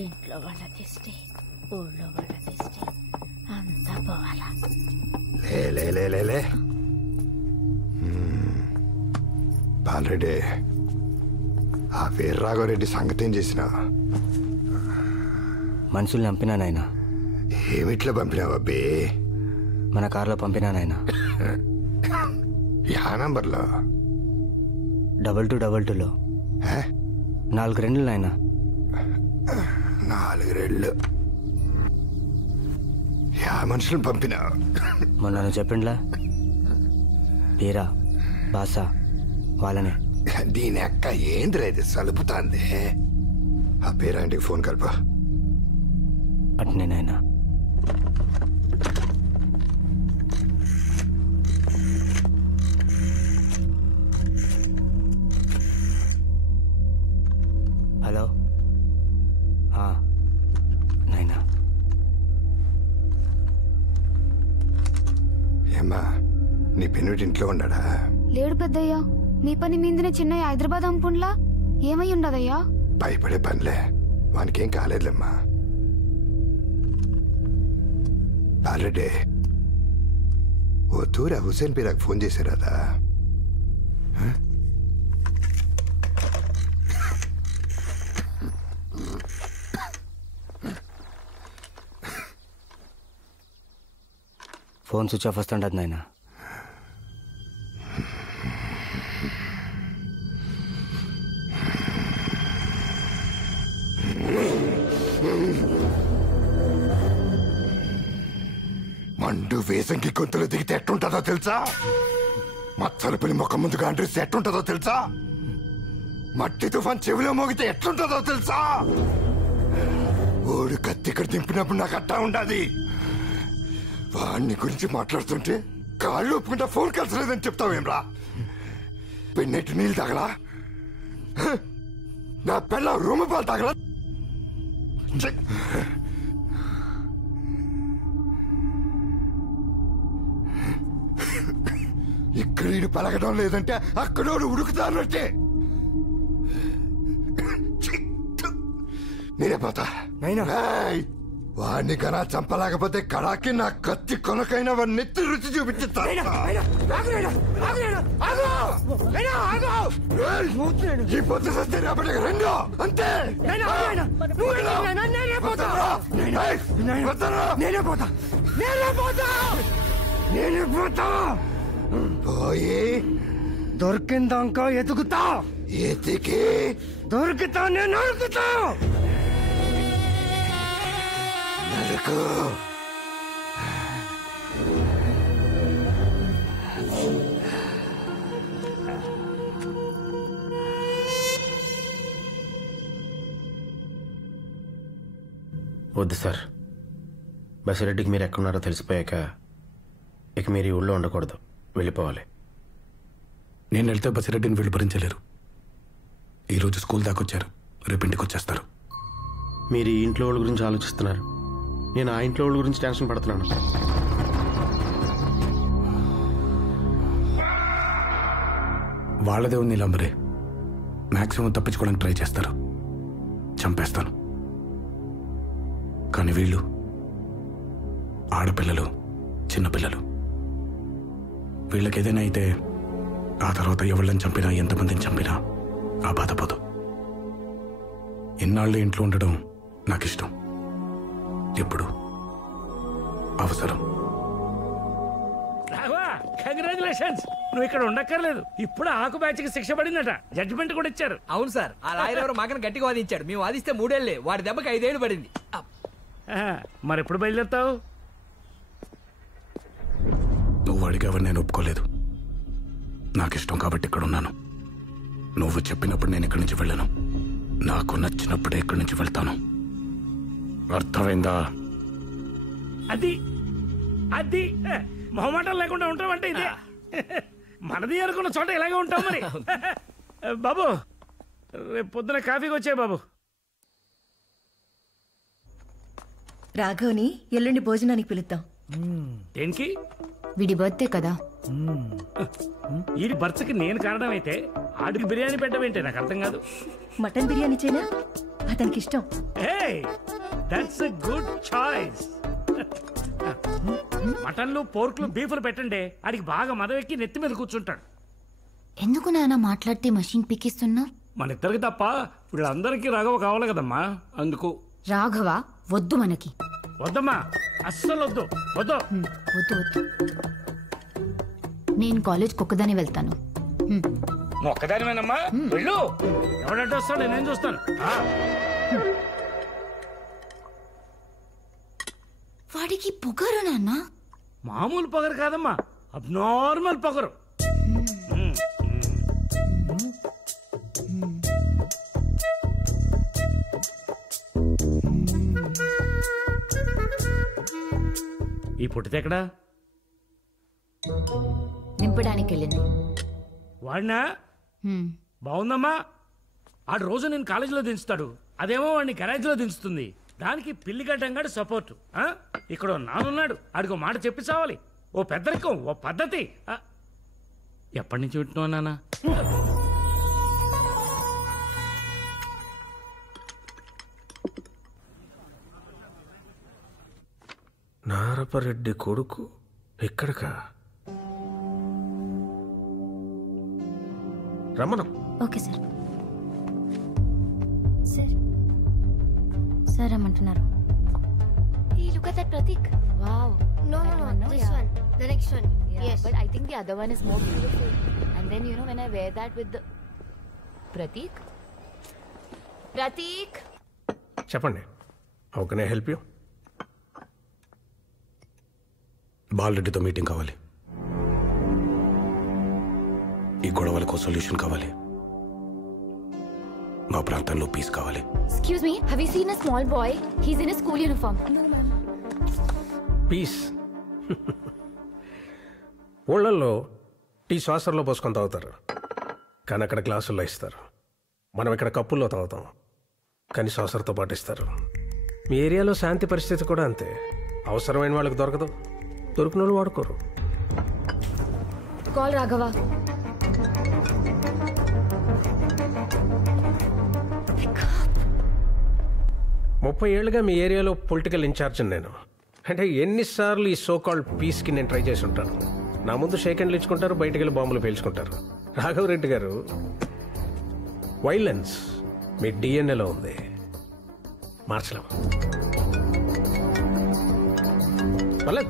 ఇంట్లో వాళ్ళ దిష్టి, ఊళ్ళో వాళ్ళ దిష్టి అంతా పోవాలా. లే బాలరెడ్డి, ఆ వీర్రాఘవరెడ్డి సంగతి ఏం చేసినా? మనుషులు చంపినా నాయనా. ఏమిట్లో పంపినావు అబ్బే? మన కారులో పంపినా నాయనా. యా నంబర్లో? 2222లో. 4 రెండ్లు నాయనా. 4 రెండ్లు? యా మనుషులను పంపినావు? మొన్న నువ్వు చెప్పిండ్లా పీరా బాసా వాళ్ళనే. దీని అక్క ఏంద్రా ఇది సలుపుతాంది? ఆ పేరాంటికి ఫోన్ కలప. అట్నే నాయనా. హలో నాయనా. ఏమ్మా, నీ పెన్నుటి ఇంట్లో ఉన్నాడా? లేడు పెద్దయ్యా. మీ పని మీందనే చిన్నయ్య హైదరాబాద్ అంపుండ్లా. ఏమై ఉండదయ్యా? భయపడే పనిలే, వానికేం కాలేదులేమ్మా. బాలరెడ్డి, ఓ తూరా హుసేన్ పీరాకు ఫోన్ చేశారాదా? ఫోన్ స్విచ్ ఆఫ్ వస్తుండదు నాయనా. మండు వేసంకి గొంతులు దిగితే ఎట్టుంటుందో తెలుసా? మచ్చలు పిల్లి మొక్క ముందుగా అంటేస్తే ఎట్టుంటుందో తెలుసా? మట్టి తుఫాన్ చెవిలో మోగితే ఎట్లుంటుందో తెలుసా? ఓడు కత్తి ఇక్కడ దింపినప్పుడు నాకు అట్టా ఉండాది. వాడిని గురించి మాట్లాడుతుంటే కాళ్ళు ఒప్పుకుంటా ఫోన్ కలిసలేదని చెప్తావేమ్రా? పెన్నెట్టి నీళ్ళు తాగలా? నా పిల్ల రూమ పాలు తాగలా? ఇక్కడ ఈడు పలకడం లేదంటే అక్కడోడు ఉడుకుతానట్టే. నేనే పోతా. వాడిని కన్నా చంపలేకపోతే కడాకి నా కత్తి కొనకైనా వాడిని నెత్తి రుచి చూపించుతా. ఈ పొద్దు సస్తే రేపటికి రెండో అంతే. పోయి దొరికిందాక ఎదుగుతా. ఎతికి దొరికితా నేను నరుకుతా. నరుకు. వద్దు సార్, బసిరెడ్డికి మీరు ఎక్కడున్నారో తెలిసిపోయాక ఇక మీరు ఈ ఊళ్ళో ఉండకూడదు, వెళ్ళిపోవాలి. నేను వెళ్తే బసిరెడ్డిని వీళ్ళు భరించలేరు. ఈరోజు స్కూల్ దాకా వచ్చారు, రేపు ఇంటికి వచ్చేస్తారు. మీరు ఈ ఇంట్లో వాళ్ళ గురించి ఆలోచిస్తున్నారు, నేను ఆ ఇంట్లో వాళ్ళ గురించి టెన్షన్ పడుతున్నాను. వాళ్ళదే ఉంది నీలంబరే. మ్యాక్సిమం తప్పించుకోవడానికి ట్రై చేస్తారు, చంపేస్తాను. కానీ వీళ్ళు ఆడపిల్లలు, చిన్నపిల్లలు. వీళ్ళకి ఏదైనా అయితే ఆ తర్వాత ఎవళ్ళని చంపినా, ఎంతమందిని చంపినా ఆ బాధపోదు. ఇన్నాళ్ళు ఇంట్లో ఉండడం నాకు ఇష్టం. ఎప్పుడు అవసరం. కంగ్రాచులేషన్స్, నువ్వు ఇక్కడ ఉండక్కర్లేదు. ఇప్పుడు ఆకు బ్యాచ్కి శిక్ష పడిందట, జడ్జిమెంట్ కూడా ఇచ్చారు. అవును సార్, ఆ లాయర్ ఎవరో మాకని గట్టిగా వాదించాడు. మేము వాదిస్తే 3 ఏళ్లే, వాడి దెబ్బకి 5 ఏళ్ళు పడింది. మరి ఎప్పుడు బయలుదేరుతావు? నువ్వు అడిగావని నేను ఒప్పుకోలేదు. నాకు ఇష్టం కాబట్టి ఇక్కడ ఉన్నాను. నువ్వు చెప్పినప్పుడు నేను ఇక్కడి నుంచి వెళ్ళను. నాకు నచ్చినప్పుడే ఇక్కడి నుంచి వెళ్తాను. అర్థమైందా? అది అది మొహమాటం లేకుండా ఉంటామంటే ఇదే. మనది అనుకున్న చోట ఇలాగే ఉంటాం మరి. బాబు, రేపు పొద్దున కాఫీకి వచ్చాయి బాబు. రాఘవ్ని ఎల్లుండి భోజనానికి పిలుద్దాం. దేనికి? వీడి బర్త్డే కదా. ఈ బర్త్కి నేను కారణం అయితే ఆడికి బిర్యానీ పెట్టవేంటే నాకు అర్థం కాదు. మటన్ బిర్యానీ చేయనా, అతనికి ఇష్టం. That's a good choice. మటన్లు, పోర్కులు, బీఫ్లు పెట్టండి, ఆడికి బాగా మదవెక్కి నెత్తి మీద కూర్చుంటాడు. ఎందుకు నాన్న మాట్లాడితే మషిన్ పిక్కిస్తున్నా? మన ఇద్దరికి తప్ప వీళ్ళందరికీ రాఘవ కావాలి కదమ్మా, అందుకు. రాఘవ వద్దు మనకి. వద్దమ్మా, అస్సలు వద్దు. వద్దు వద్దు వద్దు. నేను కాలేజ్కి ఒక్కదానే వెళ్తాను. ఒక్కదానివేనమ్మా, వెళ్ళు. ఎవడంటే వస్తాడు, నేనేం చూస్తాను. వాడికి పొగరు నాన్న. మామూలు పొగరు కాదమ్మా, అబ్నార్మల్ పొగరు. ఈ పుట్టితే ఎక్కడా? నింపడానికి వెళ్ళింది. వాడినా? బాగుందమ్మా. ఆడు రోజు నేను కాలేజీలో దించుతాడు, అదేమో వాడిని గరాజ్లో దించుతుంది. దానికి పిల్లిగడ్డంగాడు సపోర్టు. ఇక్కడ నానున్నాడు, ఆడికో మాట చెప్పి చావాలి. ఓ పెద్దరికం, ఓ పద్ధతి. ఎప్పటి నుంచి వింటున్నావు నాన్న? నారపరెడ్డి కొడుకు ఎక్కడికా? రమ్మను. Okay sir. సార్ సార్ రమ్మంటున్నారు. Hey, look at that Pratik. Wow. No, this one. The next one. Yeah, Yes. but I think the other one is more beautiful. And then you know when I wear that with the Pratik. చెప్పండి, how can I help you? బాలరెడ్డితో meeting కావాలి. ఈ గొడవలకు solution కావాలి. మా ప్రాంతంలో piece కావాలి. Excuse me, have you seen a small boy? He's in a school uniform. పీస్. ఊళ్ళల్లో టీ శ్వాసంలో పోసుకొని తాగుతారు, కానీ అక్కడ గ్లాసుల్లో ఇస్తారు. మనం ఇక్కడ కప్పుల్లో తాగుతాం, కానీ శ్వాసంతో పాటు ఇస్తారు. మీ ఏరియాలో శాంతి పరిస్థితి కూడా అంతే. అవసరమైన వాళ్ళకి దొరకదు, దొరికిన వాళ్ళు వాడుకోరు. Call Raghava. 30 ఏళ్ళుగా మీ ఏరియాలో పొలిటికల్ ఇన్ఛార్జ్ నేను. అంటే ఎన్నిసార్లు ఈ సోకాల్డ్ పీస్కి నేను ట్రై చేసి ఉంటాను. నా ముందు షేక్ హ్యాండ్లు ఇచ్చుకుంటారు, బయటికి వెళ్ళి బాంబులు పేల్చుకుంటారు. రాఘవరెడ్డి గారు, వైలెన్స్ మీ డిఎన్ఏలో ఉంది, మార్చలేము.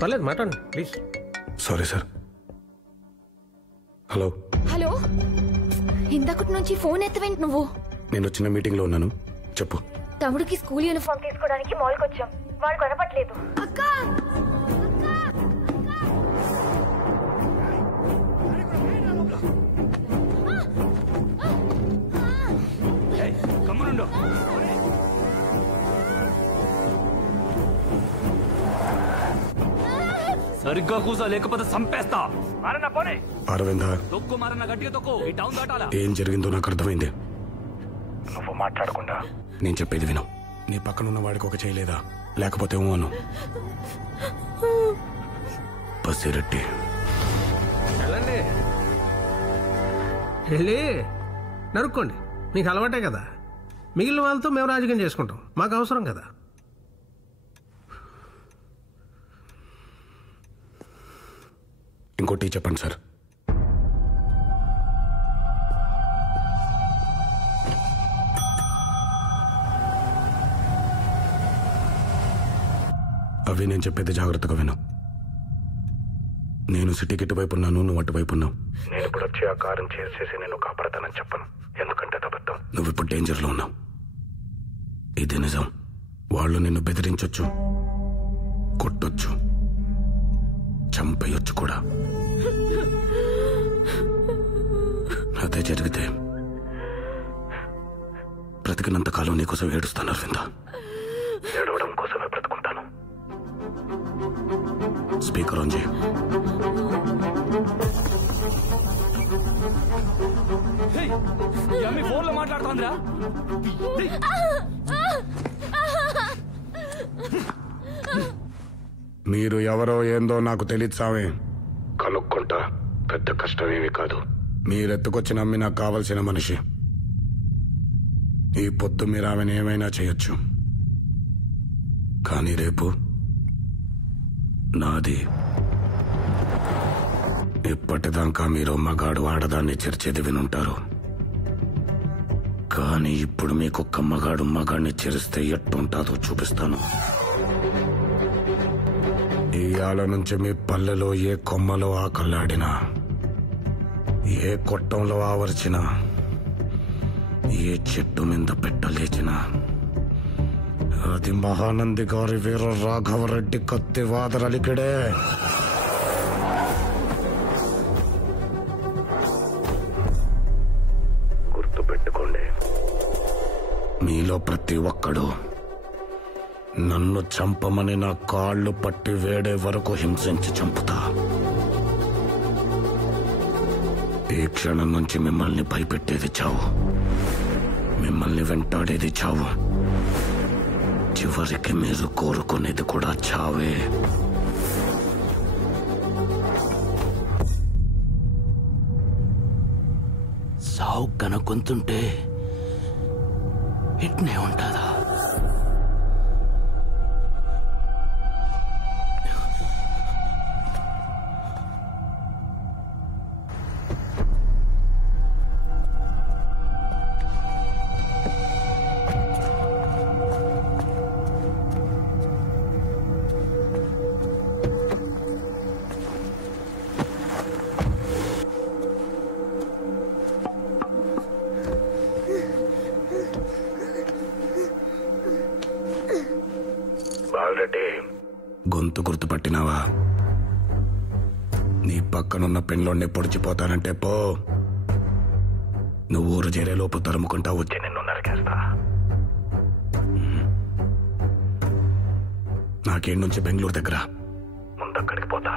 పర్లేదు మాట్లాడండి please. Sorry sir. Hello hello, ఇందాకటి నుంచి ఫోన్ ఎత్తవేంటి నువ్వు? నేను చిన్న మీటింగ్లో ఉన్నాను, చెప్పు. తమ్ముడికి స్కూల్ యూనిఫామ్ తీసుకోవడానికి మాల్కి వచ్చాం, వాడు కనపట్లేదు. అక్క సరిగ్గా కూసా, లేకపోతే చంపేస్తా. అరవింద, తొక్కు మారన్న, గట్టిగా తొక్కు. ఈ టౌన్ దాటాలా? ఏం జరిగిందో నాకు అర్థమైంది. నువ్వు మాట్లాడకుండా నేను చెప్పేది విను. నీ పక్కనున్న వాడికి ఒక చేయలేదా? లేకపోతే అను. బసిరెడ్డి వెళ్ళండి, వెళ్ళి నరుక్కోండి. మీకు అలవాటే కదా. మిగిలిన వాళ్ళతో మేము రాజకీయం చేసుకుంటాం, మాకు అవసరం కదా. ఇంకోటి చెప్పండి సార్. అవి నేను చెప్పేది జాగ్రత్తగా విను. నేను సిటీకి ఇటువైపు ఉన్నాను, నువ్వు అటువైపు ఉన్నావు. నేను ఇప్పుడు వచ్చి ఆ కారం చేసేసి నేను కాపాడతానని చెప్పను, ఎందుకంటే అబద్ధం. నువ్వు ఇప్పుడు డేంజర్లో ఉన్నావు, ఇది నిజం. వాళ్ళు నిన్ను బెదిరించొచ్చు, కొట్టొచ్చు, చంపేయొచ్చు కూడా. అదే జరిగితే బ్రతికినంత కాలం నీకోసం ఏడుస్తాను అరవింద. ఏడవడం కోసమే బ్రతుకుంటాను. స్పీకర్ ఆన్ చేయి. ఫోన్లో మాట్లాడుతోందిరా. మీరు ఎవరో ఏందో నాకు తెలియదు సామే, కనుక్కుంటా. పెద్ద కష్టమేమీ కాదు. మీరెత్తుకొచ్చి నమ్మి నాకు కావలసిన మనిషి. ఈ పొద్దు మీరు ఆమెను ఏమైనా చేయొచ్చు, కానీ రేపు నాది. ఇప్పటిదాకా మీరు మగాడు ఆడదాన్ని చేర్చేది వినుంటారు, కానీ ఇప్పుడు మీకొక్క మగాడు మగాడిని చేరిస్తే ఎట్టుంటాదో చూపిస్తాను. ఇయాల నుంచి మీ పల్లెలో ఏ కొమ్మలో ఆకల్లాడినా, ఏ కొట్టంలో ఆవర్చినా, ఏ చెట్టు మీద పెట్టలేచినా అది మహానంది గారి వీర రాఘవరెడ్డి కత్తి వాదరలికిడే. గుర్తుపెట్టుకోండి, మీలో ప్రతి ఒక్కడు నన్ను చంపమని నా కాళ్ళు పట్టి వేడే వరకు హింసించి చంపుతా. ఈ క్షణం నుంచి మిమ్మల్ని భయపెట్టేది చావు, మిమ్మల్ని వెంటాడేది చావు, చివరికి మీరు కోరుకునేది కూడా చావే. సావు కనుక్కుంటుంటే ఇట్నే ఉంటుందా? గొంతు గుర్తుపట్టినావా? నీ పక్కనున్న పెన్లోనే పొడిచిపోతానంటే పో. నువ్వు ఊరు చేరేలోపు తరుముకుంటా వచ్చి నిన్ను నరికేస్తా. నాకేం నుంచి బెంగళూరు దగ్గర, ముందక్కడికి పోతా.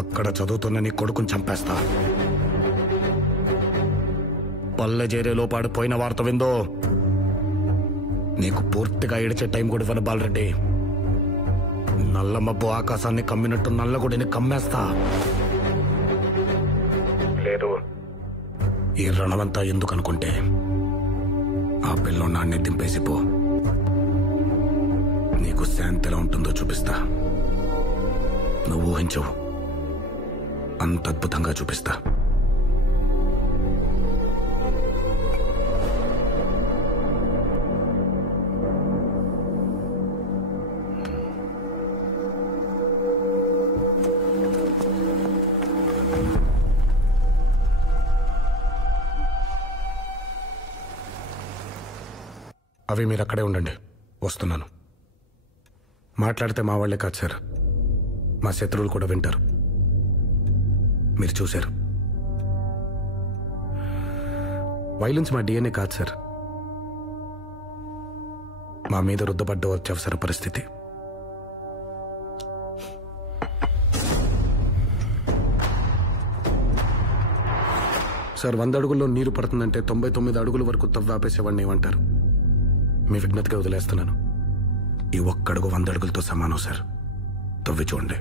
అక్కడ చదువుతున్న నీ కొడుకుని చంపేస్తా. పల్లె చేరేలోపు ఆడిపోయిన వార్త విందో నీకు పూర్తిగా ఏడిచే టైం కూడా ఇవ్వను బాలరెడ్డి. నల్ల మబ్బు ఆకాశాన్ని కమ్మినట్టు నల్లగుడిని కమ్మేస్తా. లేదు, ఈ రణమంతా ఎందుకు అనుకుంటే ఆ పిల్లో నాన్నే దింపేసిపో. నీకు శాంతి ఎలా ఉంటుందో చూపిస్తా. నువ్వు ఊహించవు, అంత అద్భుతంగా చూపిస్తా. అవి మీరు అక్కడే ఉండండి, వస్తున్నాను. మాట్లాడితే మా వాళ్లే కాదు సార్, మా శత్రువులు కూడా వింటారు. మీరు చూశారు, వైలెన్స్ మా డిఎన్ఏ కాదు సార్, మా మీద రుద్దపడ్డ అత్యవసర పరిస్థితి. సార్, 100 అడుగుల్లో నీరు పడుతుందంటే 99 అడుగుల వరకు తవ్వాపేసేవాడిని ఏమంటారు? మీ విజ్ఞతగా వదిలేస్తున్నాను. ఈ ఒక్క అడుగు 100 అడుగులతో సమానం సార్. తవ్వి చూడండి.